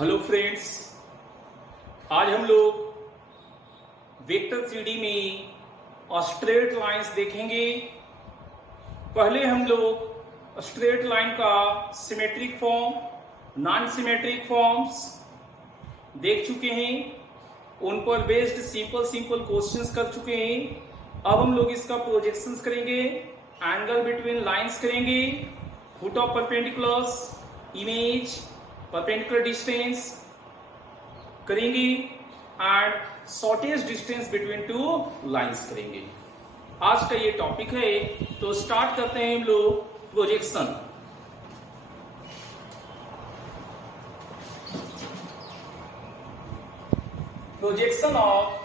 Hello friends, आज हम लोग वेक्टर 3D में स्ट्रेट लाइंस देखेंगे। पहले हम लोग स्ट्रेट लाइन का symmetric form, non symmetric forms देख चुके हैं, उन पर बेस्ड सिंपल क्वेश्चंस कर चुके हैं। अब हम लोग इसका प्रोजेक्शंस करेंगे, एंगल बिटवीन लाइंस करेंगे, foot of perpendiculars, image, perpendicular distance करेंगे and shortest distance between two lines करेंगे। आज का ये टॉपिक है, तो स्टार्ट करते हैं हम लोग projection. Projection of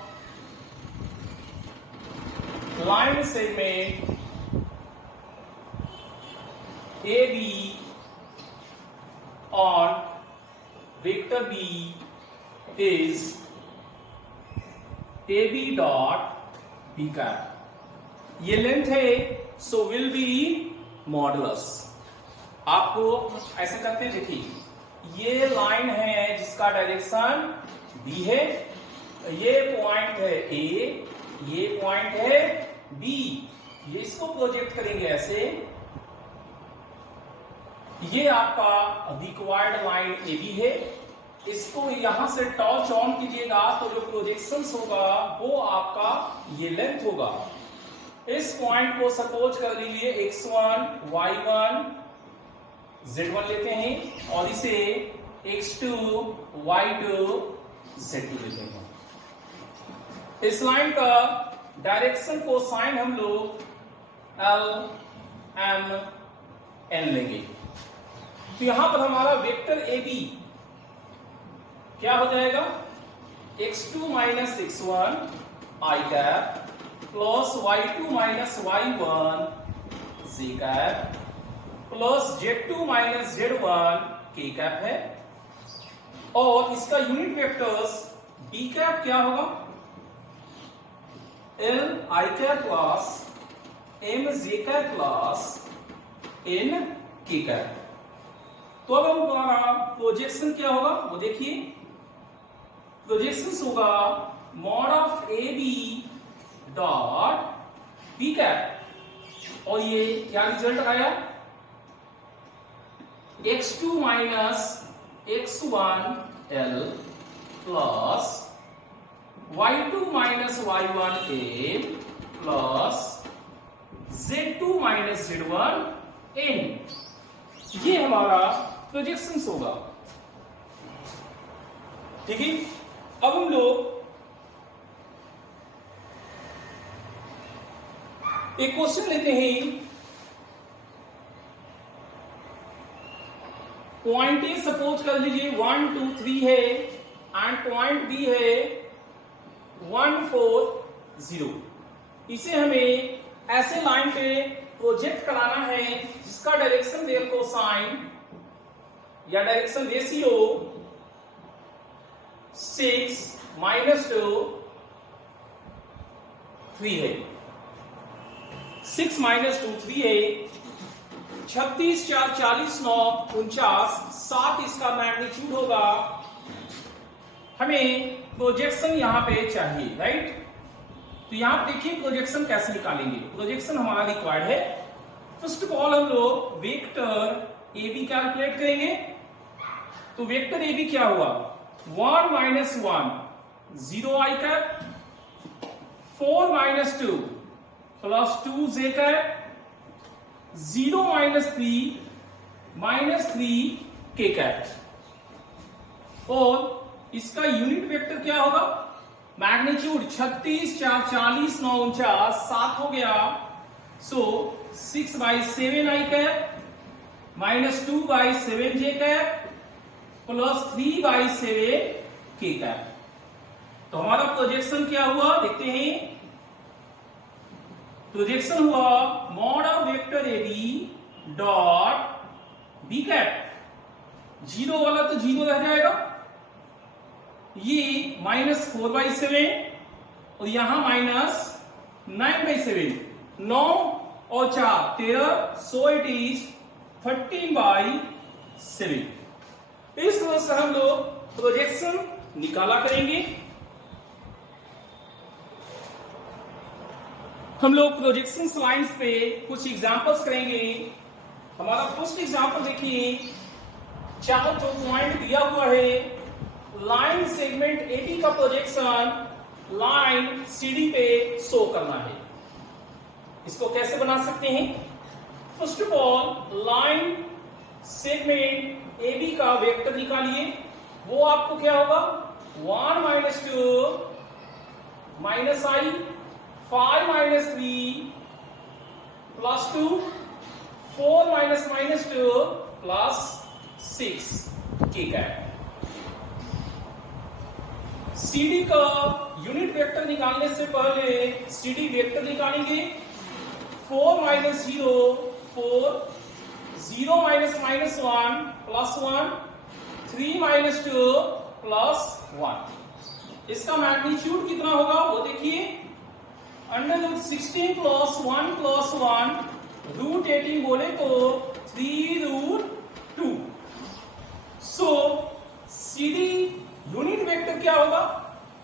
line segment AB on vector B is AB dot B cap। ये लेंथ है, सो विल बी मॉडुलस। आपको ऐसे करते देखिए, ये लाइन है जिसका डायरेक्शन B है, ये पॉइंट है A, ये पॉइंट है B, ये इसको प्रोजेक्ट करेंगे ऐसे। ये आपका रिक्वायर्ड लाइन AB है, इसको यहां से टॉर्च ऑन कीजिएगा तो जो प्रोजेक्शंस होगा वो आपका ये लेंथ होगा। इस पॉइंट को सपोज कर लीजिए x1, y1, z1 लेते हैं और इसे x2, y2, z2 लेते हैं। इस लाइन का डायरेक्शन को साइन हम लोग L, M, N लेंगे। तो यहां पर हमारा वेक्टर AB क्या हो जाएगा, x2 minus x1 i cap plus y2 minus y1 z cap plus z2 minus z1 k cap है। और इसका यूनिट वेक्टर्स b कैप क्या होगा, l i cap plus m j cap plus n k cap. तो अब हमारा projection क्या होगा वो देखिए, प्रोजेक्शन होगा mod of A B dot B cap. और ये क्या रिजल्ट आया, x2 minus x1 l plus y2 minus y1 a plus z2 minus z1 n। ये हमारा प्रोजेक्शन होगा। ठीक है, अब हम लोग एक क्वेश्चन लेते हैं। पॉइंट ए सपोज कर लीजिए 1, 2, 3 है एंड पॉइंट बी है 1, 4, 0। इसे हमें ऐसे लाइन पे प्रोजेक्ट कराना है जिसका डायरेक्शन रियल कोसाइन या डायरेक्शन रेशियो 6 माइनस 2 3 है। 6 माइनस 2 3 है। 36, 4, 40, 9, 49, 7 इसका मैग्नीट्यूड होगा। हमें प्रोजेक्शन यहां पे चाहिए, राइट। तो यहां पर देखिए प्रोजेक्शन कैसे निकालेंगे। प्रोजेक्शन हमारा रिक्वायर्ड है। फर्स्ट ऑफ ऑल हम लोग वेक्टर ए बी कैलकुलेट करेंगे। तो वेक्टर ए बी क्या हुआ, 1 माइनस 1 0 आई कैप, 4 माइनस 2 प्लस 2 जे कैप, 0 माइनस 3 माइनस 3 के कैप। और इसका यूनिट वेक्टर क्या होगा, मैग्नीट्यूड 36, 4, 40, 9, 49, 7 हो गया। सो 6 by 7 I cap minus 2 by 7 J cap plus 3 by 7 के कैप। तो हमारा प्रोजेक्शन क्या हुआ देखते हैं। प्रोजेक्शन हुआ mod of vector A B dot B cap. 0 वाला तो 0 रह जाएगा, ये माइनस 4 बाई 7 और यहां माइनस 9 बाई 7, 9 और 4 13, सो इट इज 13 बाई 7। इस तरह से हम लोग प्रोजेक्शन निकाला करेंगे। हम लोग प्रोजेक्शन लाइंस पे कुछ एग्जांपल्स करेंगे। हमारा फर्स्ट एग्जांपल देखिए, चाहो तो पॉइंट दिया हुआ है, लाइन सेगमेंट एडी का प्रोजेक्शन लाइन सीडी पे शो करना है। इसको कैसे बना सकते हैं? First of all line segment AB का वेक्टर निकालिए। वो आपको क्या होगा? 1 minus 2 minus I 5 minus 3 plus 2 4 minus minus 2 plus 6 ठीक है। सीडी का यूनिट वेक्टर निकालने से पहले सीडी वेक्टर निकालेंगे। 4 minus 0 4 0 minus minus 1 plus 1 3 minus 2 plus 1। इसका मैग्नीट्यूड कितना होगा वो देखिए, √16 प्लस 1 प्लस 1 √18 बोले तो 3√2। सो सीडी यूनिट वेक्टर क्या होगा?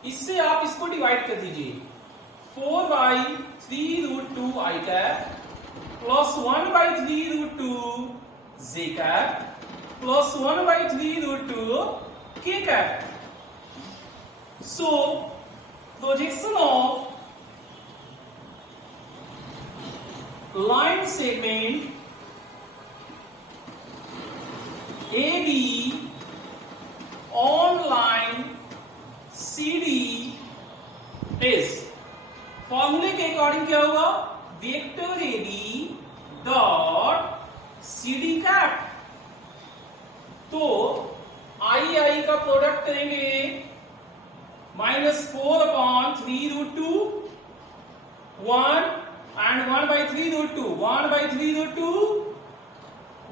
इससे आप इसको डिवाइड कर दीजिए। 4/3√2 आई कैप प्लस 1/3√2 जे कैप प्लस 1/3√2 के cap. So projection of line segment AB on line CD is, फॉर्मूले के अकॉर्डिंग क्या होगा? Vector AB dot CD cap. तो आई का प्रोडक्ट करेंगे -4/3√2 1 and 1/3√2 1/3√2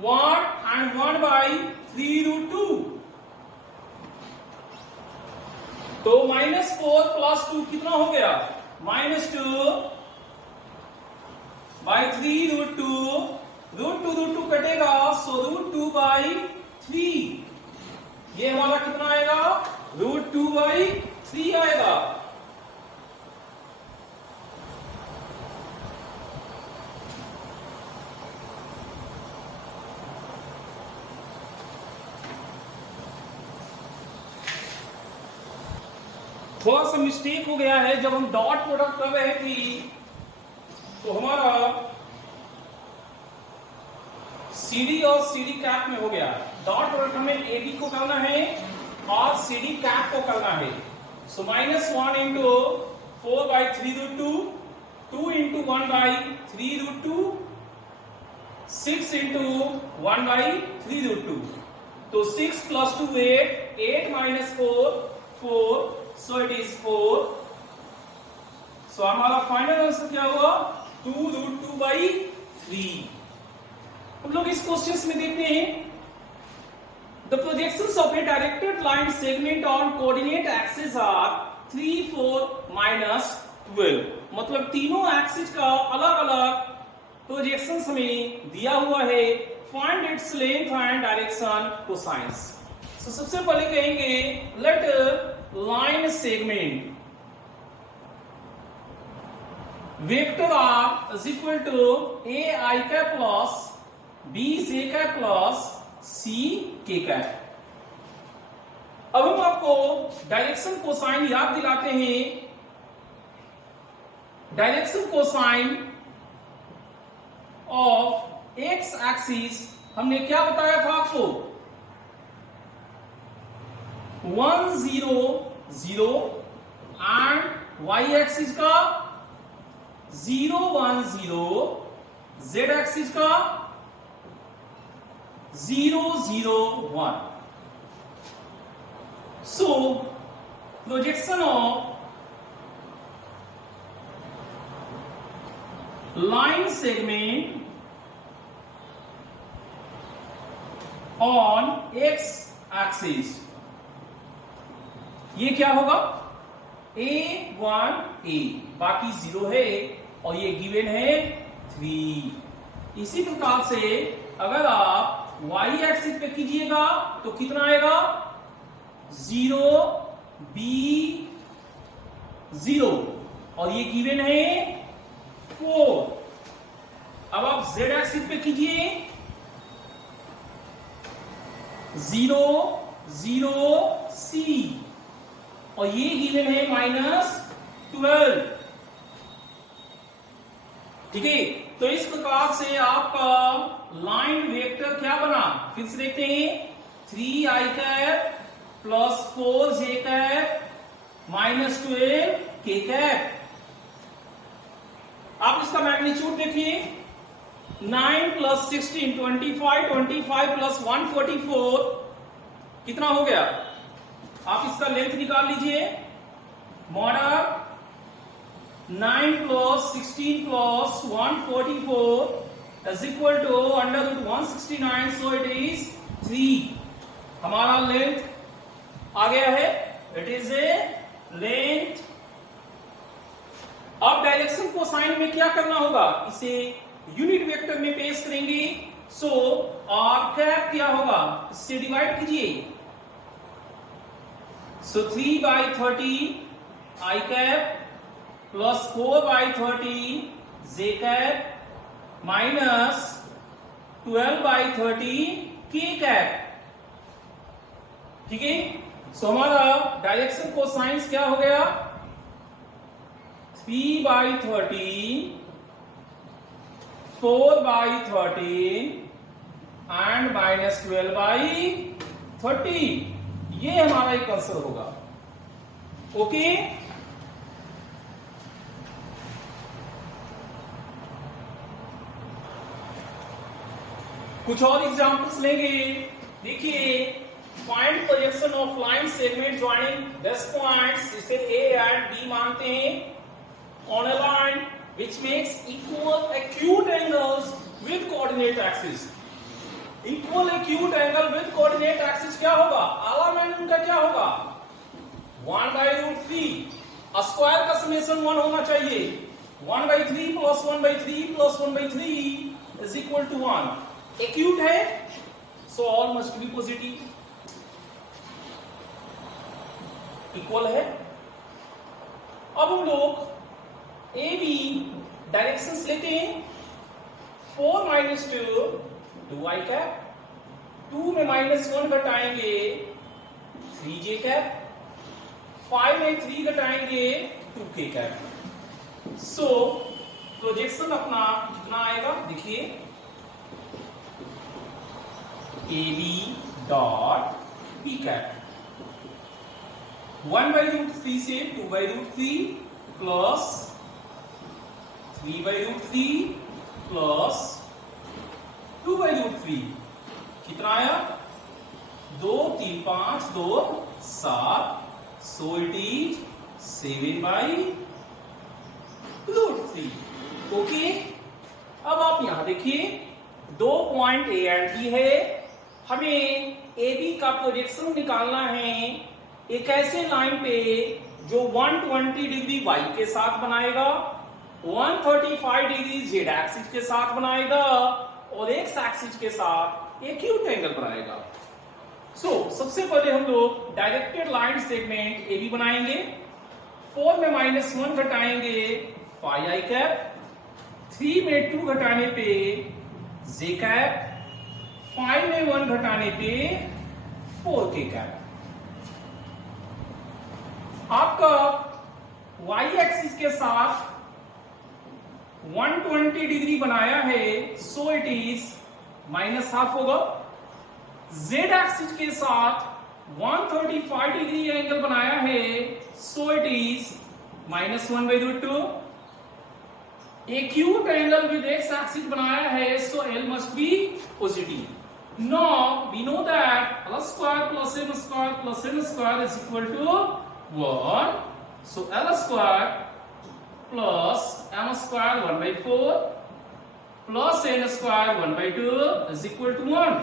1 and 1/3√2। तो -4 प्लस 2 कितना हो गया? -2/3√2 √2 कटेगा सो √2/3। ये हमारा कितना आएगा? √2/3 आएगा। थोड़ा सा मिस्टेक हो गया है, जब हम डॉट प्रोडक्ट कर रहे थे तो हमारा सीडी और सीडी कैप में हो गया। डॉट प्रोडक्ट हमें एबी को करना है और सीडी कैप को करना है। सो -1 इंटू 4/3√2 2 इंटू 1/3√2 6 इंटू 1/3√2। तो 6 plus 2 8 8 minus 4 4 so it is 4। so हमारा फाइनल आंसर क्या होगा? 2√2/3। हम लोग इस क्वेश्चन में देखते हैं, the projections of a directed line segment on coordinate axis are 3 4 -12। मतलब तीनों एक्सिस का अलग अलग प्रोजेक्शंस हमें दिया हुआ है। Find its length and direction cosines. so सबसे पहले कहेंगे late line segment vector r is equal to a I cap plus b j cap plus c k cap। अब हम आपको डायरेक्शन कोसाइन याद दिलाते हैं। Direction cosine of x axis हमने क्या बताया था आपको? 1 0 0 एंड y एक्सिस का 0 1 0, z एक्सिस का 0 0 1। So projection of line segment on x axis, ये क्या होगा? A1 A, बाकी 0 है और ये गिवन है 3। इसी प्रकार से अगर आप y एक्सिस पे कीजिएगा तो कितना आएगा? 0 B 0 और ये गिवन है 4। अब आप z एक्सिस पे कीजिए 0 0 C और ये गिवन है -12। ठीक है, तो इस प्रकार से आपका लाइन वेक्टर क्या बना, फिर से देखते हैं 3i cap plus 4j cap -12k cap. आप इसका मैग्नीट्यूड देखिए 9 प्लस 16 25 25 प्लस 144 कितना हो गया। आप इसका लेंथ निकाल लीजिए, model 9 plus 16 plus 144 is equal to √169, so it is 3। हमारा लेंथ आ गया है, इट इज ए लेंथ। अब डायरेक्शन कोसाइन में क्या करना होगा, इसे यूनिट वेक्टर में पेश करेंगे। सो आर कैप क्या होगा, इससे डिवाइड कीजिए। सो 3/30 आई कैप प्लस 4/30 जे कैप माइनस 12/30 के कैप। ठीक है, सो हमारा डायरेक्शन कोसाइंस क्या हो गया, 3/30 4/30 एंड -12/30। ये हमारा एक आंसर होगा। ओके, कुछ और एग्जांपल्स लेंगे। देखिए, find projection of line segment joining this points, इसे ए एंड बी मानते हैं, on a line which makes equal acute angles with coordinate axis। equal acute angle with coordinate axis क्या होगा, आला मैन उनका क्या होगा 1/√3। स्क्वायर का समेशन 1 होना चाहिए, 1/3 plus 1/3 plus 1/3 is equal to 1। Acute है, so all must be positive. Equal है। अब हम लोग ए बी डायरेक्शंस लेते हैं। 4 - 2 2i कैप, 2 में -1 घटाएंगे 3j कैप, 5 में 3 घटाएंगे 2k कैप। सो प्रोजेक्शन अपना कितना आएगा, देखिए A B dot B cap 1/√3 से 2/√3 प्लस 3/√3 प्लस 2/√3 कितना आया, 2 3 5 2 7, सो इट इज 7/√3। ओके, अब आप यहां देखिए 2 पॉइंट ए एंड बी है, हमें ए बी का प्रोजेक्शन निकालना है एक ऐसे लाइन पे जो 120 डिग्री वाई के साथ बनाएगा, 135 डिग्री जेड एक्सिस के साथ बनाएगा और एक्स एक्सिस के साथ एक्यूट एंगल बनाएगा। सो सबसे पहले हम लोग directed line segment A B बनाएंगे। 4 में -1 घटाएंगे 5i कैप, 3 में 2 घटाने पे जे कैप, 5 में 1 घटाने पे 4k कैप। आपका y एक्सिस के साथ 120 डिग्री बनाया है, सो इट इज -½ होगा। z एक्सिस के साथ 135 डिग्री एंगल बनाया है, so it is -1/√2। Acute angle with x axis बनाया है, so l must be positive. Now we know that l square plus m square plus n square is equal to 1, so l square plus m square 1/4 plus n square 1/2 is equal to 1.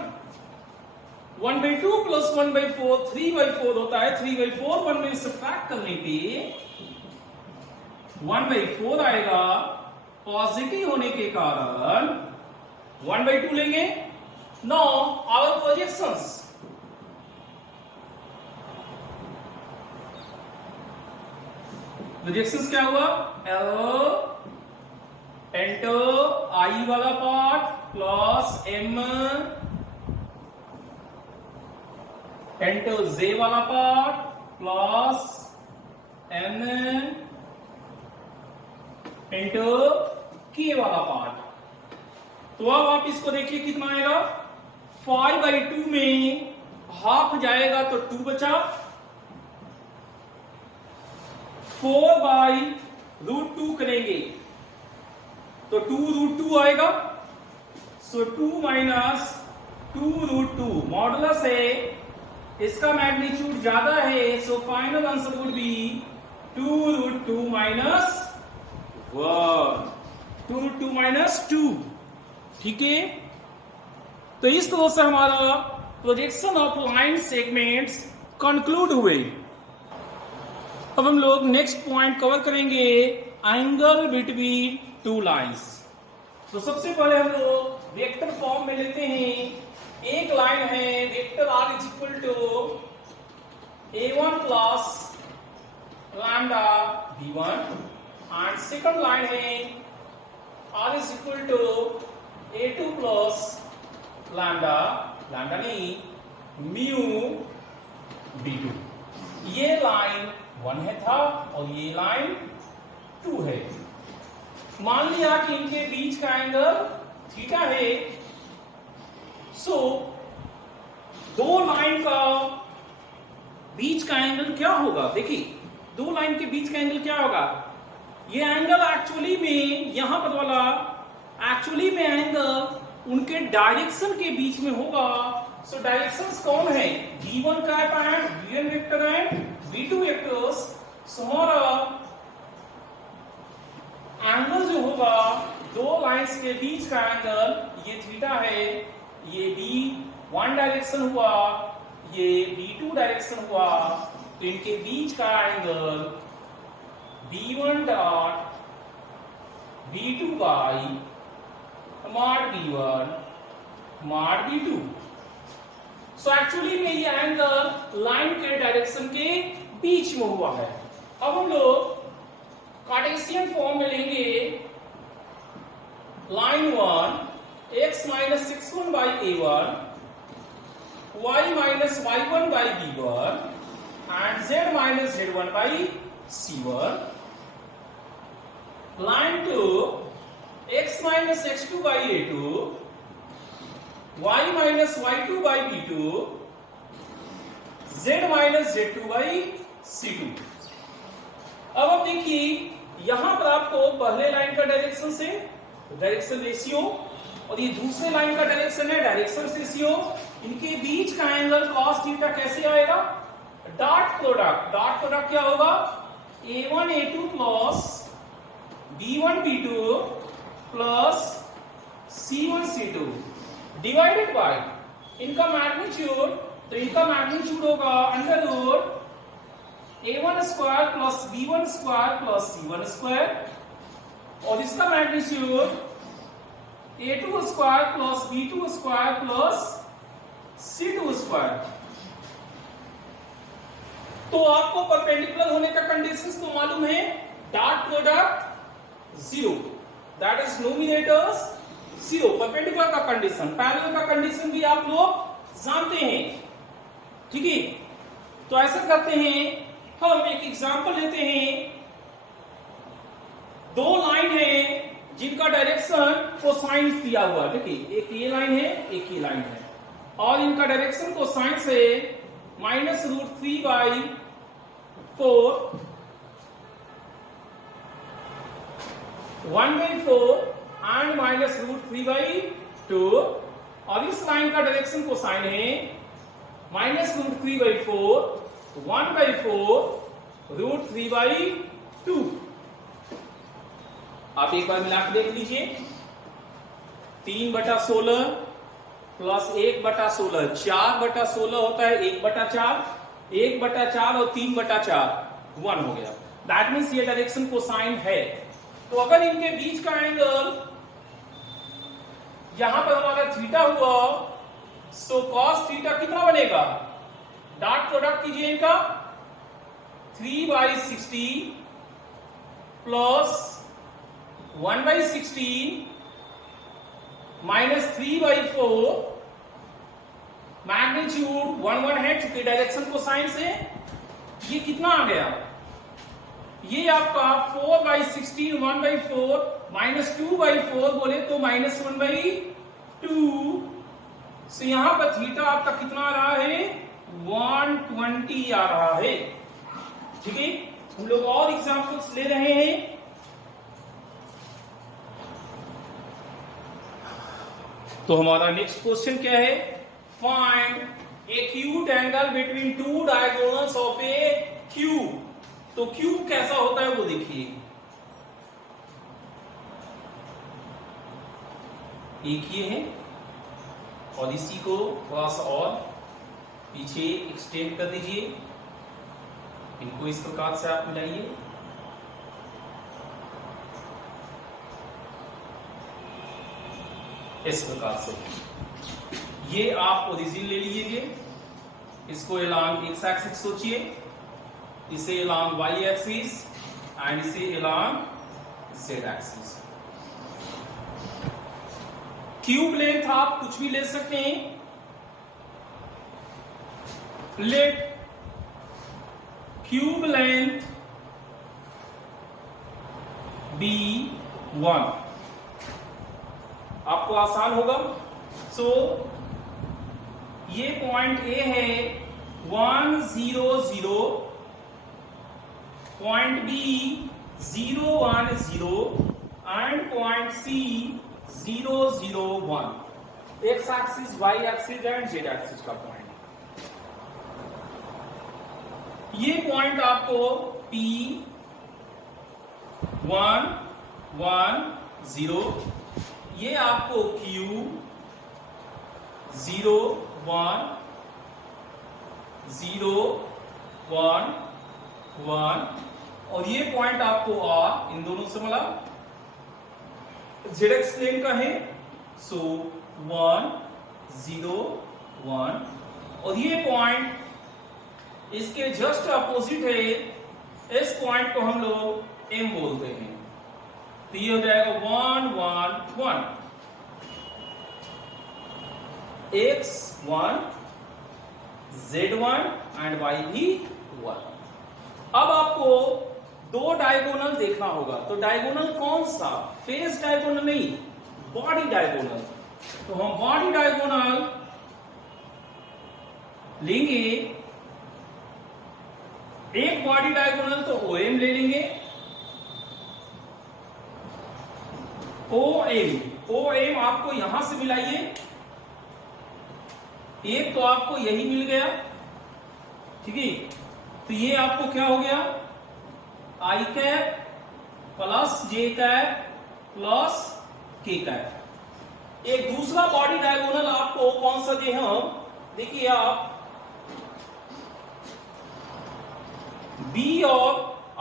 1/2 plus 1/4 3/4 होता है, 3/4 1 में subtract करने पे 1/4 आएगा। Positive होने के कारण 1/2 लेंगे। नाउ आवर प्रोजेक्शंस, प्रोजेक्शंस क्या हुआ, L इंटू I वाला part plus M into J वाला part plus N into K वाला पार्ट। तो अब आप इसको देखिए कितना आएगा, 5/2 में हाफ जाएगा तो 2 बचा, 4/√2 करेंगे तो 2√2 आएगा। सो 2 माइनस 2√2 मॉडुलस है, इसका मैग्नीट्यूड ज्यादा है, so final answer would be 2√2 minus 1, 2√2 minus 2। ठीक है, तो इस तरह से हमारा projection of line segments conclude हुए। अब हम लोग नेक्स्ट पॉइंट कवर करेंगे, एंगल बिटवीन टू लाइंस। तो सबसे पहले हम लोग वेक्टर फॉर्म में लेते हैं। एक लाइन है vector r is equal to a1 plus lambda b1 and second line है r is equal to a2 plus lambda नहीं म्यू b2। ये लाइन 1 है था और ये लाइन 2 है। मान लिया कि इनके बीच का एंगल थीटा है। सो दो लाइन का बीच का एंगल क्या होगा, देखिए दो लाइन के बीच का एंगल क्या होगा, ये एंगल एक्चुअली में यहां पर वाला एक्चुअली में एंगल उनके डायरेक्शन के बीच में होगा। सो डायरेक्शंस कौन है, v1 cap and v1 vector and v2 vectors. So हमारा एंगल जो होगा दो लाइंस के बीच का एंगल, ये थीटा है, ये v1 डायरेक्शन हुआ, ये v2 डायरेक्शन हुआ, तो इनके बीच का angle v1 dot v2 by mod v1 mod v2। So actually में ये एंगल लाइन के डायरेक्शन के बीच में हुआ है। अब हम लोग कार्टेशियन फॉर्म में लेंगे, line 1 x minus x1 by a1 y minus y1 by b1 and z minus z1 by c1। Line 2 x minus x2 by a2 y minus y2 by b2 z minus z2 by c2। अब आप देखिए यहां पर आपको पहले line का direction से direction ratio और ये दूसरे लाइन का डायरेक्शन है डायरेक्शन रेशियो, इनके बीच का एंगल cos थीटा कैसे आएगा, डॉट प्रोडक्ट क्या होगा, a1 a2 प्लस b1 b2 प्लस c1 c2 डिवाइडेड बाय इनका मैग्नीट्यूड, तो इनका मैग्नीट्यूड होगा under root a1 square plus b1 square plus c1 square और इसका magnitude a2 square plus b2 square plus c2 square. तो आपको परपेंडिकुलर होने का कंडीशंस तो मालूम है, dot product 0 that is numerators 0, perpendicular का कंडीशन, पैरेलल का कंडीशन भी आप लोग जानते हैं। ठीक है, तो ऐसा करते हैं, हम एक एग्जांपल लेते हैं। दो लाइन है जिनका डायरेक्शन कोसाइन दिया हुआ है, देखिए एक ये लाइन है एक ये लाइन है और इनका डायरेक्शन कोसाइन से -√3 बाई 4 1/4 एंड -√3 बाई 2 और इस लाइन का डायरेक्शन कोसाइन है -√3 बाई 4 1/4 √3 बाई 2। आप एक बार मिला के देख लीजिए, 3/16 प्लस 1/16 4/16 होता है 1/4, 1/4 और 3/4 1 हो गया। दैट मीन्स ये डायरेक्शन कोसाइन है। तो अगर इनके बीच का एंगल यहां पर हमारा थीटा हुआ, सो कॉस थीटा कितना बनेगा, डॉट प्रोडक्ट कीजिए इनका 3/60 प्लस 1/16 माइनस 3/4 मैग्नीट्यूड 1 है चूंकि डायरेक्शन को साइन से। ये कितना आ गया? ये आपका 4/16 1/4 माइनस 2/4 बोले तो -1/2। सो यहां पर थीटा आपका कितना आ रहा है? 120 आ रहा है। ठीक है, हम लोग और एग्जांपल्स ले रहे हैं। तो हमारा नेक्स्ट क्वेश्चन क्या है? Find acute angle between two diagonals of A cube. तो क्यूब कैसा होता है वो देखिए। एक ये है और इसी को थोड़ा सा और पीछे एक्सटेंड कर दीजिए। इनको इस प्रकार से आप मिलाइए। इस प्रकार से ये आप ओरिजिन ले लीजिए। इसको अलॉन्ग एक्स एक्सिस सोचिए, इसे अलॉन्ग वाई एक्सिस एंड इसे along Z axis. Cube length आप कुछ भी ले सकते हैं। Let cube length be 1। आपको आसान होगा। सो ये पॉइंट ए है 1 0 0, point B 0 1 0 and point C 0 0 1। X axis, Y axis and Z axis का पॉइंट। ये पॉइंट आपको P 1 1 0, ये आपको Q 0 1 0 1 1 और ये पॉइंट आपको R, इन दोनों से मिला। जेड एक्स प्लेन का है। सो 1 0 1 और ये पॉइंट इसके जस्ट अपोजिट है। इस पॉइंट को हम लोग M बोलते हैं। तो ये हो जाएगा 1 1 1, x 1 z 1 एंड y भी 1। अब आपको दो डायगोनल देखना होगा। तो डायगोनल कौन सा? फेस डायगोनल नहीं, बॉडी डायगोनल। तो हम बॉडी डायगोनल लेंगे। एक बॉडी डायगोनल तो OM ले लेंगे। OM आपको यहां से मिलाइए। एक तो आपको यही मिल गया। ठीक है, तो ये आपको क्या हो गया? I cap plus J cap plus K cap. एक दूसरा बॉडी डायगोनल आपको कौन सा दे? हम देखिए, आप B और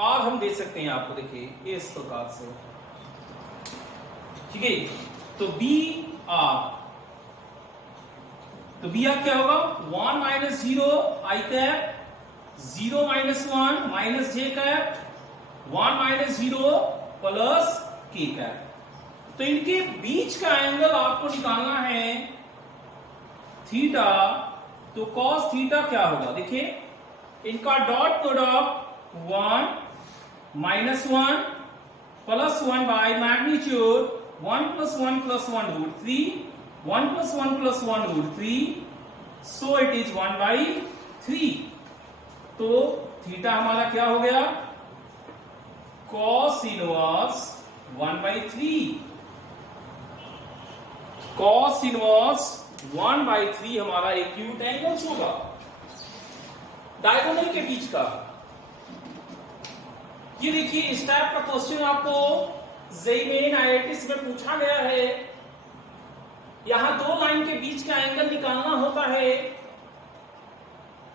R हम दे सकते हैं आपको। देखिए इस प्रकार से। ठीक है, तो B R, तो B R क्या होगा? 1 minus 0 I cap, 0 minus 1 minus J cap, 1 minus 0 plus K cap. तो इनके बीच का एंगल आपको निकालना है थीटा। तो कॉस थीटा क्या होगा? देखिए इनका dot product 1 minus 1 plus 1 by magnitude 1 plus 1 plus 1 root 3, 1 plus 1 plus 1 root 3, so it is 1/3। तो थीटा हमारा क्या हो गया? Cos inverse 1/3। कॉस इनवर्स 1/3 हमारा एक्यूट एंगल होगा डायगोनल के बीच का। ये देखिए, इस टाइप का क्वेश्चन आपको जेईई मेन IITs में पूछा गया है। यहां दो लाइन के बीच का एंगल निकालना होता है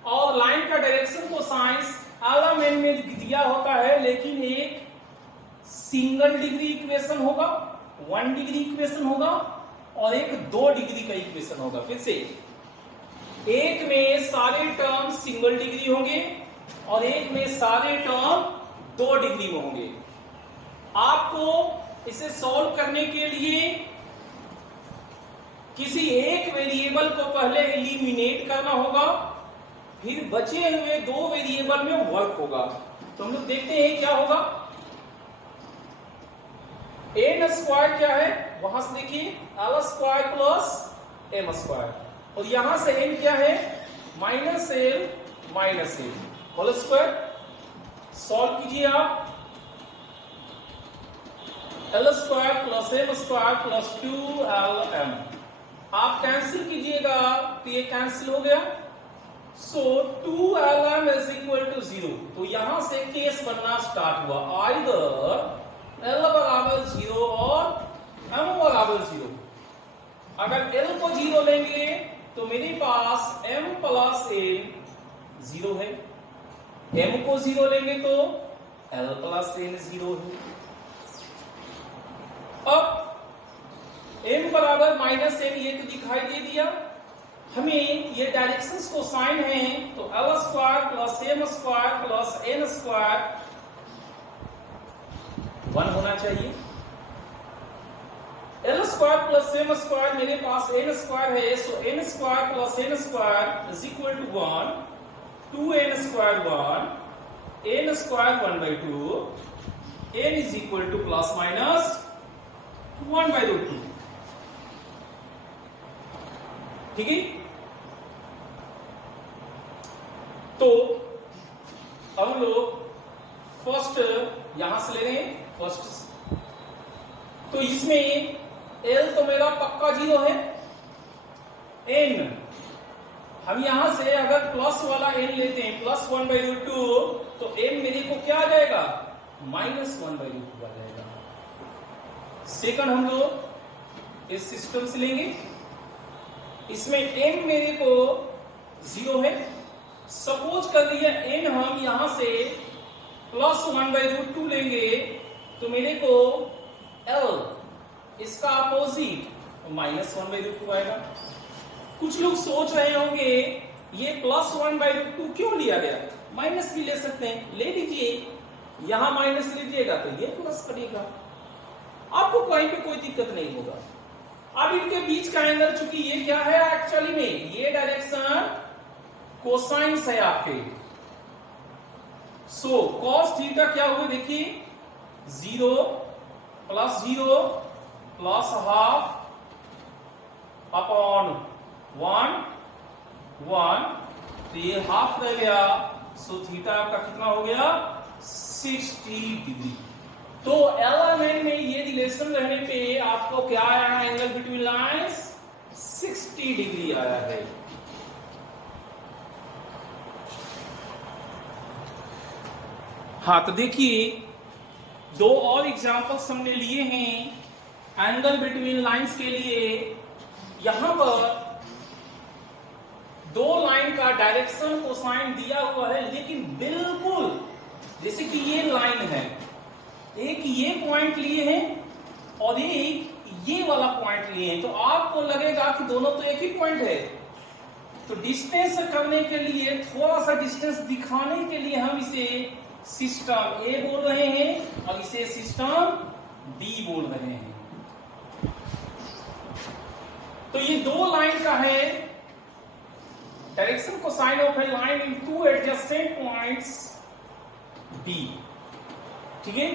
और लाइन का डायरेक्शन को साइंस एलएमएन में दिया होता है, लेकिन एक सिंगल डिग्री इक्वेशन होगा, 1 डिग्री इक्वेशन होगा और एक 2 डिग्री का इक्वेशन होगा। फिर से एक में सारे टर्म सिंगल डिग्री होंगे और एक में सारे टर्म 2 डिग्री में होंगे। आपको इसे सॉल्व करने के लिए किसी एक वेरिएबल को पहले एलिमिनेट करना होगा, फिर बचे हुए दो वेरिएबल में वर्क होगा। तो हम लोग देखते हैं क्या होगा। एन स्क्वायर क्या है, वहां से देखिए L square plus M square, और यहां से एन क्या है, minus L whole square. Solve कीजिए आप, L square plus M square plus 2lm, आप कैंसिल कीजिएगा तो ये कैंसिल हो गया। So 2lm is equal to 0। तो यहां से केस बनना स्टार्ट हुआ, आइदर l बराबर 0 और m बराबर 0। अगर l को 0 लेंगे तो मेरे पास m प्लस n 0 है, m को 0 लेंगे तो l प्लस n 0 है। अब m बराबर माइनस n ये तो दिखाई दे दिया, हमें ये डायरेक्शंस को साइन है, तो l square plus m square plus n square 1 होना चाहिए। l square plus m square मेरे पास n स्क्वायर है, so n square plus n square is equal to 1, 2n square 1, n square 1/2, n is equal to plus minus 1/2। ठीक है, तो अब हम लोग फर्स्ट यहां से ले रहे हैं फर्स्ट। तो इसमें l तो मेरा पक्का 0 है, n हम यहां से अगर प्लस वाला n लेते हैं प्लस 1/2, तो n मेरे को क्या आ जाएगा, माइनस 1/2 आ जाएगा। सेकंड हम लोग इस सिस्टम से लेंगे, इसमें n मेरे को 0 है। सपोज कर लिया n हम यहां से प्लस 1/2 लेंगे तो मेरे को l इसका अपोजिट माइनस 1/2 आएगा। कुछ लोग सोच रहे होंगे ये प्लस 1/2 क्यों लिया गया, माइनस भी ले सकते हैं, ले लीजिए, यहां माइनस लीजिएगा तो ये प्लस करेगा, आपको कहीं पे कोई दिक्कत नहीं होगा। अब इनके बीच का एंगल, चूंकि ये क्या है एक्चुअली में, ये डायरेक्शन कोसाइंस है आपके, सो कॉस थीटा क्या हुआ देखिए, 0 प्लस 0 प्लस हाफ अपॉन 1, तो ये हाफ रह गया, सो थीटा आपका कितना हो गया, 60 डिग्री। तो एल में ये रिलेशन रहने पे आपको क्या आया है, एंगल बिटवीन लाइंस 60 डिग्री आया है। हाँ, तो देखिए दो और एग्जांपल्स हमने लिए हैं एंगल बिटवीन लाइंस के लिए। यहां पर दो लाइन का डायरेक्शन कोसाइन दिया हुआ है, लेकिन बिल्कुल जैसे कि ये लाइन है, एक ये पॉइंट लिए हैं और एक ये वाला पॉइंट लिए हैं, तो आपको लगेगा कि दोनों तो एक ही पॉइंट है। तो डिस्टेंस करने के लिए, थोड़ा सा डिस्टेंस दिखाने के लिए हम इसे सिस्टम ए बोल रहे हैं और इसे सिस्टम बी बोल रहे हैं। तो ये दो लाइन का है direction cosine of a line in two adjacent points B, ठीक है।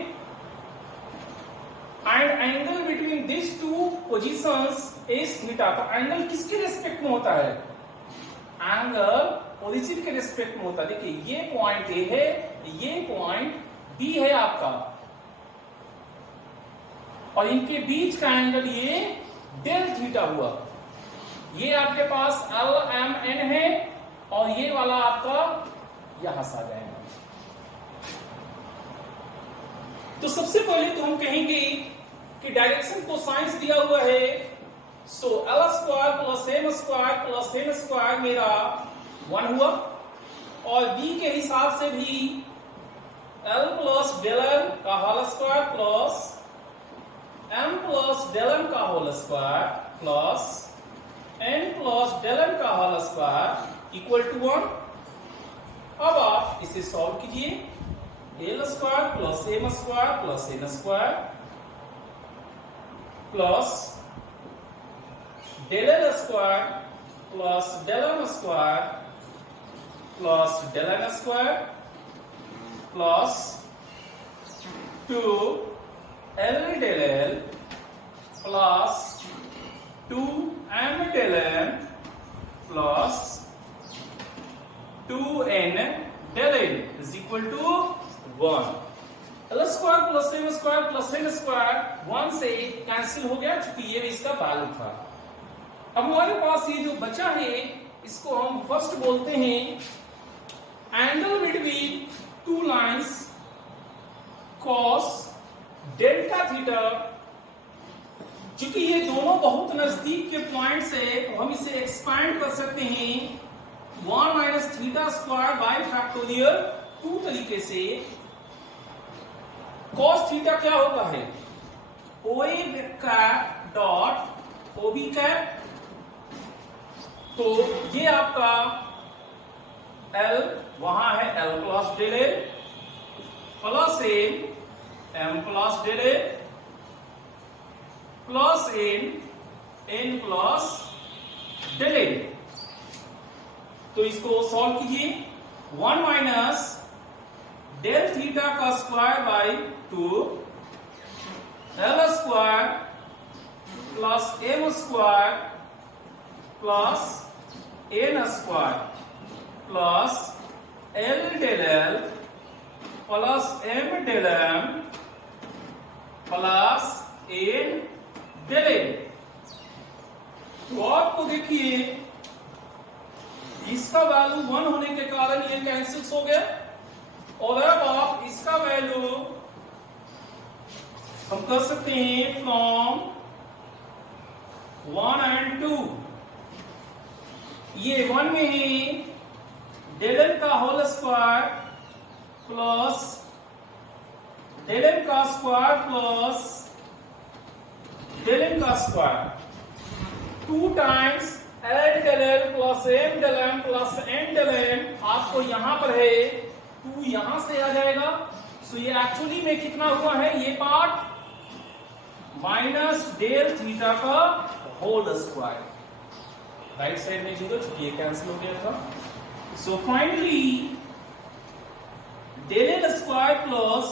And angle between this two positions is theta. तो एंगल किसके रेस्पेक्ट में होता है, एंगल ओरिजिन के रेस्पेक्ट में होता है। देखिए ये पॉइंट ए है, ये पॉइंट बी है आपका, और इनके बीच का एंगल ये डेल थीटा हुआ। ये आपके पास एल एम एन है और ये वाला आपका यहां से आ जाएगा। तो सबसे पहले तो हम कहेंगे कि डायरेक्शन को साइंस दिया हुआ है, so L square plus M square plus N square मेरा 1 हुआ, और बी के हिसाब से भी एल प्लस डेल एम का whole square plus M plus del M का whole square plus N plus del M का होल स्क्वायर इक्वल टू 1। अब आप इसे सॉल्व कीजिए, L square plus M square plus N square plus del L square plus del M square plus del N square plus 2 L del L plus 2 M del M plus 2n del N is equal to 1। L square plus M square plus N square 1 से cancel हो गया, चूंकि ये भी इसका value था। अब हमारे पास ये जो बचा है इसको हम फर्स्ट बोलते हैं angle between two lines cos delta theta. चूंकि ये दोनों बहुत नजदीक के पॉइंट्स है तो हम इसे एक्सपैंड कर सकते हैं 1 minus theta square by factorial 2 तरीके से। कॉस थीटा क्या होता है, OA cap dot OB cap. तो ये आपका L वहां है L plus del L plus M plus del L plus N plus del L. तो इसको सॉल्व कीजिए, 1 माइनस डेल थीटा का square by 2 L square plus M square plus N square plus L del L plus M del M plus N del L. तो आपको देखिए इसका value 1 होने के कारण ये कैंसिल हो गया, और अब आप इसका वैल्यू हम कर सकते हैं फ्रॉम 1 and 2। ये 1 में ही डेल एल का whole square plus del L का स्क्वायर प्लस डेल एल का square 2 times L del L plus M del M plus N del M. आपको यहां पर है 2 यहां से आ जाएगा, सो ये एक्चुअली में कितना हुआ है, ये पार्ट माइनस डेल थीटा का होल स्क्वायर। राइट साइड में 0 चूंकि ये कैंसिल हो गया था। So finally del L square plus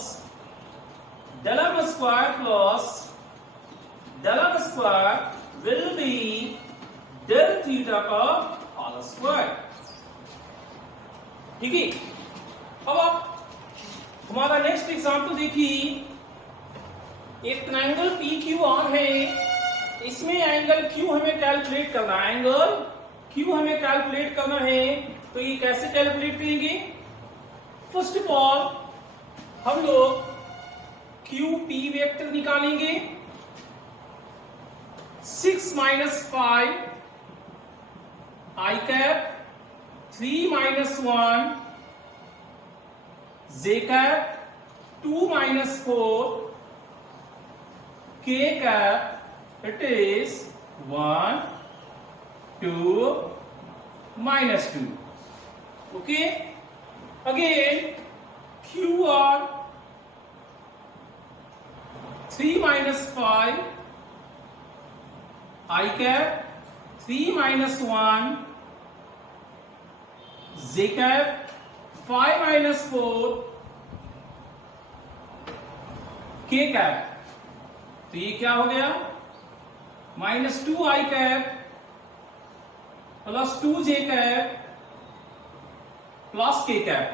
del M square plus del M square will be del theta का होल स्क्वायर। ठीक है, अब आप हमारा नेक्स्ट एग्जाम्पल देखिए। एक ट्रायंगल PQR है, इसमें एंगल Q हमें कैलकुलेट करना है। एंगल Q हमें कैलकुलेट करना है, तो ये कैसे कैलकुलेट करेंगे। फर्स्ट ऑफ ऑल हम लोग QP वेक्टर निकालेंगे। 6 minus 5 I cap 3 minus 1 J cap 2 minus 4 K cap it is 1 2 minus 2. Okay, again QR 3 minus 5 I cap 3 minus 1 J cap 5 minus 4 K cap। तो ये क्या हो गया, -2 I cap plus 2 J cap plus K cap.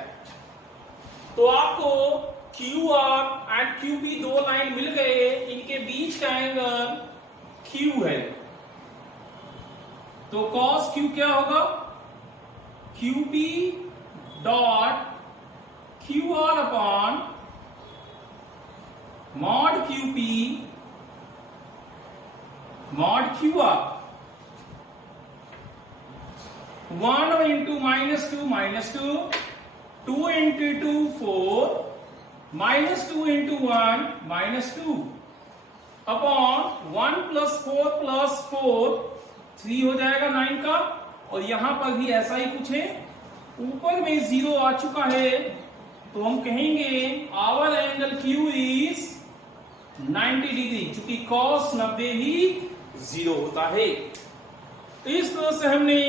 तो आपको QR and QP 2 line मिल गए, इनके बीच का एंगल Q है। तो cos Q क्या होगा, QP dot QR upon mod QP mod QR। 1 into -2 -2 2 into 2 4 -2 into 1 -2 upon 1 + 4 + 4 3 हो जाएगा 9 का। और यहां पर भी ऐसा ही कुछ है, ऊपर में 0 आ चुका है तो हम कहेंगे hour angle Q is 90 degree, क्योंकि cos 90 ही 0 होता है। तो इस तरह से हमने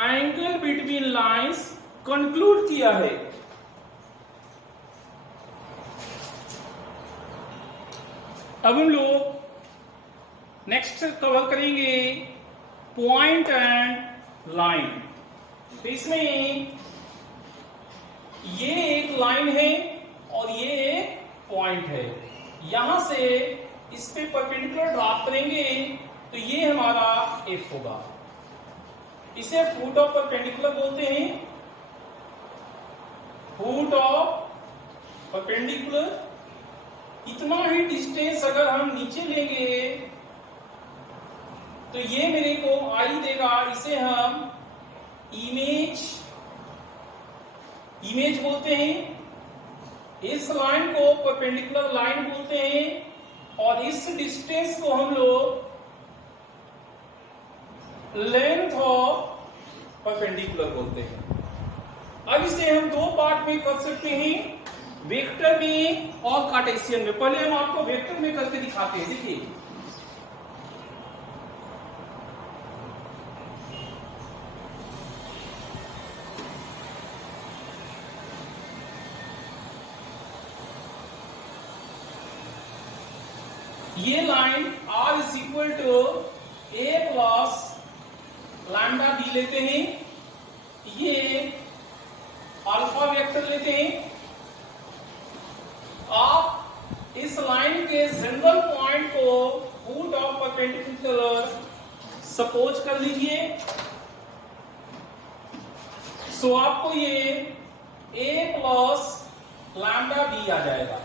एंगल बिटवीन लाइंस कंक्लूड किया है। अब हम लोग नेक्स्ट कवर करेंगे पॉइंट एंड लाइन। तो इसमें ये एक लाइन है और ये एक पॉइंट है, यहां से इस पे परपेंडिकुलर ड्रॉप करेंगे तो ये हमारा F होगा। इसे फुट ऑफ परपेंडिकुलर बोलते हैं, फुट ऑफ परपेंडिकुलर। इतना ही डिस्टेंस अगर हम नीचे लेंगे तो ये मेरे को I देगा। इसे हम इमेज बोलते हैं। इस लाइन को परपेंडिकुलर लाइन बोलते हैं और इस डिस्टेंस को हम लोग लेंथ ऑफ परपेंडिकुलर बोलते हैं। अब इसे हम दो पार्ट में कर सकते हैं, वेक्टर में और कार्टेशियन में। पहले हम आपको वेक्टर में करके दिखाते हैं। देखिए ये line R is equal to A plus lambda B लेते हैं, ये अल्फा वेक्टर लेते हैं। आप इस लाइन के जनरल पॉइंट को फुट ऑफ परपेंडिकुलर सपोज कर लीजिए। सो आपको ये A प्लस लैम्डा बी आ जाएगा।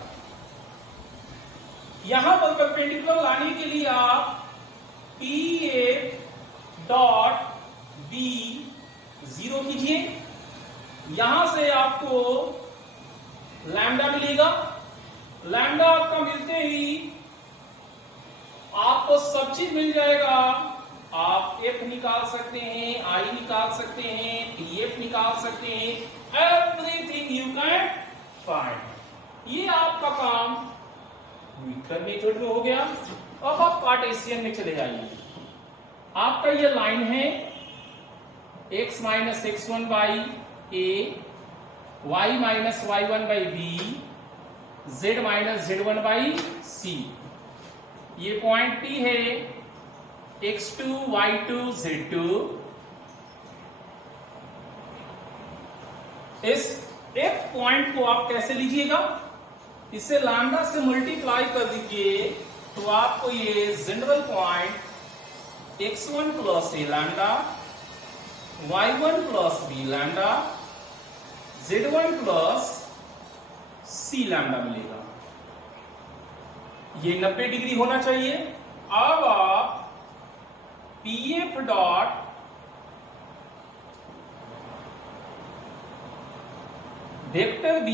यहां पर परपेंडिकुलर लाने के लिए आप PA डॉट B 0 कीजिए। यहां से आपको लैम्डा मिलेगा। लैम्डा आपका मिलते ही आपको सब चीज मिल जाएगा। आप F निकाल सकते हैं, I निकाल सकते हैं, PF निकाल सकते हैं, एवरीथिंग यू कैन फाइंड। ये आपका काम वेक्टर मेथड में हो गया। अब आप कार्टेशियन में चले जाइए। आपका ये लाइन है x minus x1 by a, y minus y1 by b, z minus z1 by c। ये पॉइंट P है x2 y2 z2। इस F पॉइंट को आप कैसे लीजिएगा? इसे लैम्डा से मल्टीप्लाई कर दीजिए तो आपको ये general point x1 plus a lambda, y1 plus b lambda, z1 plus c lambda मिलेगा। ये 90 डिग्री होना चाहिए। अब आप PF dot vector B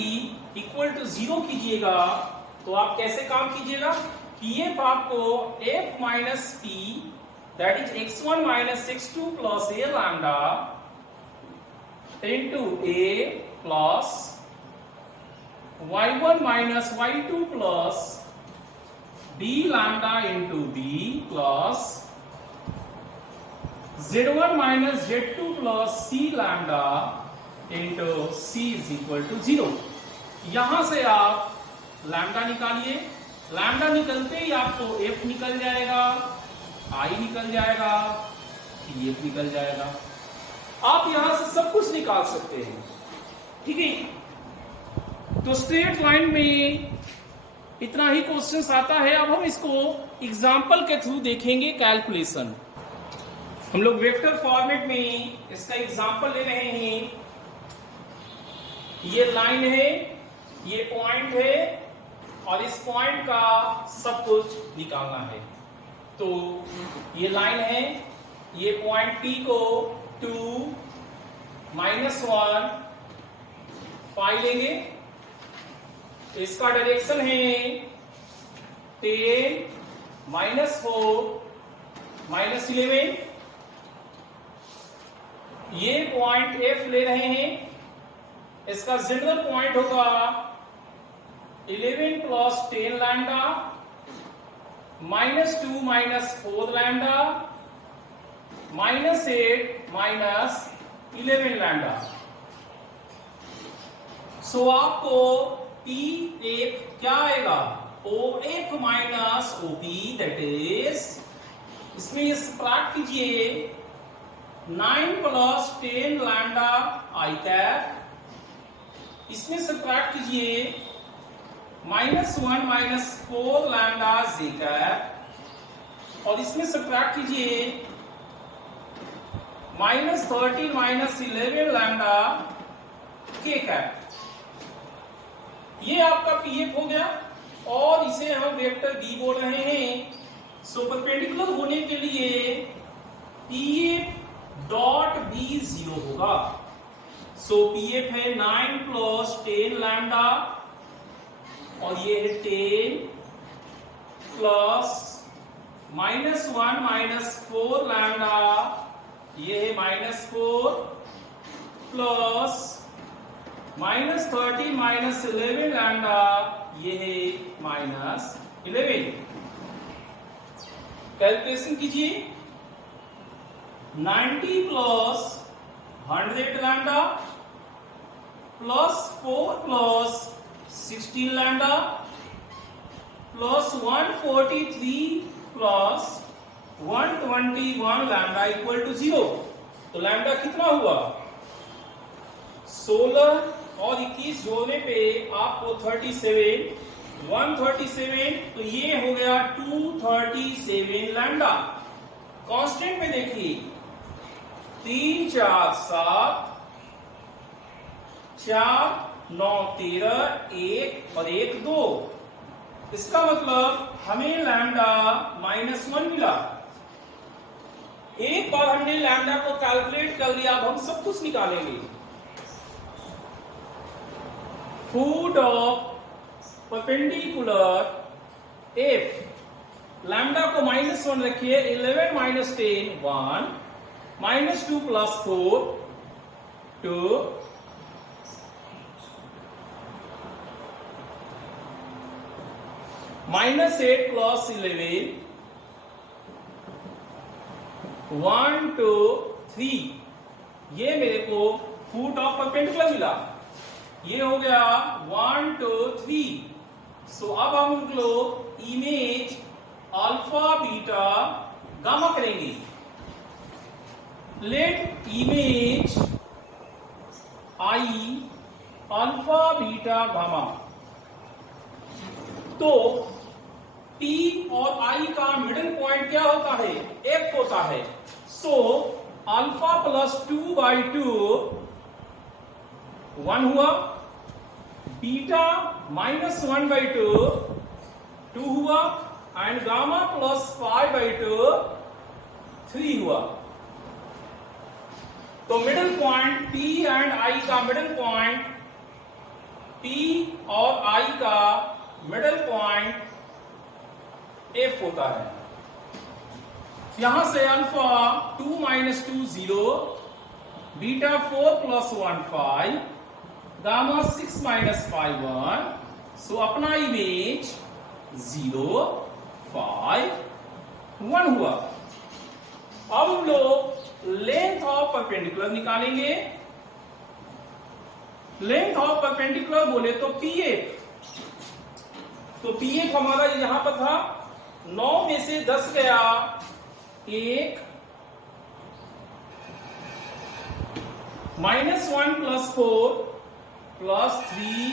equal to 0 कीजिएगा तो आप कैसे काम कीजिएगा? PF आपको F minus P that is x1 minus x2 plus a lambda into a plus y1 minus y2 plus b lambda into b plus z1 minus z2 plus c lambda into c is equal to 0। यहां से आप lambda निकालिए। Lambda निकलते ही आपको F निकल जाएगा, I निकल जाएगा, PF निकल जाएगा। आप यहां से सब कुछ निकाल सकते हैं। ठीक है, तो स्ट्रेट लाइन में इतना ही क्वेश्चंस आता है। अब हम इसको एग्जाम्पल के थ्रू देखेंगे कैलकुलेशन। हम लोग वेक्टर फॉर्मेट में इसका एग्जाम्पल ले रहे हैं। ये लाइन है, ये पॉइंट है और इस पॉइंट का सब कुछ निकालना है। तो ये लाइन है, ये पॉइंट P को 2 -1 5 लेंगे। इसका डायरेक्शन है 10 -4 -11। ये पॉइंट F ले रहे हैं, इसका जनरल पॉइंट होगा 11 प्लस 10 लैम्डा -2 -4 लैम्डा -8 -11 लैम्डा। सो आपको P एक क्या आएगा, O1 minus OP, that is इसमें ये सब्ट्रैक्ट कीजिए 9 प्लस 10 लैम्डा आई कैप, इसमें सब्ट्रैक्ट कीजिए -1 -4 लैम्डा जे कैप, और इसमें सब्ट्रैक्ट कीजिए -13 -11 लैम्डा के कैप। ये आपका पीएफ हो गया, और इसे हम वेक्टर बी बोल रहे हैं। सो परपेंडिकुलर होने के लिए पीएफ डॉट बी 0 होगा। सो पीएफ है 9 प्लस 10 लैम्डा, और ये है 10 प्लस -1 -4 लैम्डा, ये है -4 प्लस -13 -11 लैम्डा, ये है -11। कैलकुलेशन कीजिए 90 plus 100 lambda plus 4 plus 16 lambda plus 143 plus 121 lambda equal to 0। तो लैम्डा कितना हुआ, 16 और 21 जोड़ने पे आपको 37, 137, तो ये हो गया 237 लैम्डा। कांस्टेंट में देखिए 3 4 7 4 9 13, 1 और 1 2। इसका मतलब हमें लैम्डा -1 मिला। एक बार हमने लैम्डा को कैलकुलेट कर लिया, अब हम सब कुछ निकालेंगे। फूट ऑफ परपेंडिकुलर एफ, लैम्डा को -1 रखिए, 11 -10 1, -2 प्लस 4 2, -8 प्लस 11 1 2 3। ये मेरे को फूट ऑफ परपेंडिकुलर मिला। ये हो गया 1 2 3। सो अब हम लोग इमेज अल्फा बीटा गामा करेंगे। Let image I alpha beta gamma. तो P और I का मिडिल पॉइंट क्या होता है, F होता है। सो अल्फा प्लस 2/2 1 हुआ, बीटा -1/2 2 हुआ, एंड गामा प्लस 5/2 3 हुआ। तो middle point P and I का मिडिल पॉइंट, P और I का मिडिल पॉइंट F होता है। यहां से अल्फा 2 - 2 0, बीटा 4 + 1 5, गामा 6 - 5 1। सो अपना इमेज 0 5 1 हुआ। अब हम लोग लेंथ ऑफ परपेंडिकुलर निकालेंगे। लेंथ ऑफ परपेंडिकुलर बोले तो पीएफ, तो पीएफ हमारा यहां पर था, 9 में से 10 गया 1, -1 + 4 + 3,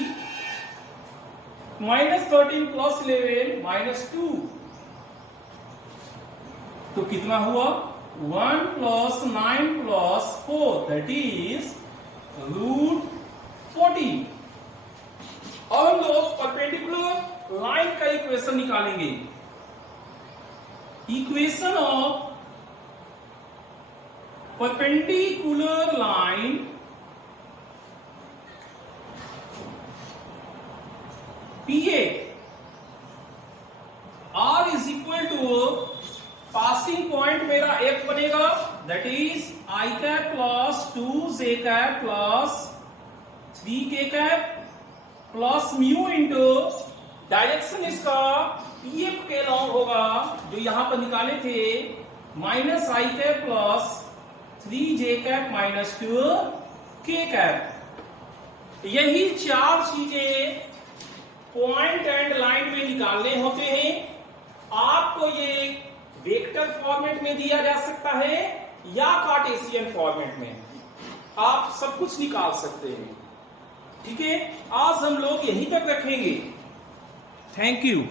-13 + 11 -2। तो कितना हुआ, 1 + 9 + 4, दैट इज √14। अब हम लोग परपेंडिकुलर लाइन का इक्वेशन निकालेंगे। Equation of perpendicular line PA R is equal to passing point मेरा F बनेगा, that is I cap + 2 J cap + 3k cap plus mu into direction इसका pf के लॉन्ग होगा जो यहां पर निकाले थे minus I cap plus 3j cap minus 2k cap. यही चार चीजें पॉइंट एंड लाइन में निकालने होते हैं। आपको ये वेक्टर फॉर्मेट में दिया जा सकता है या कार्टेशियन फॉर्मेट में, आप सब कुछ निकाल सकते हैं। ठीक है, आज हम लोग यहीं तक रखेंगे। Thank you.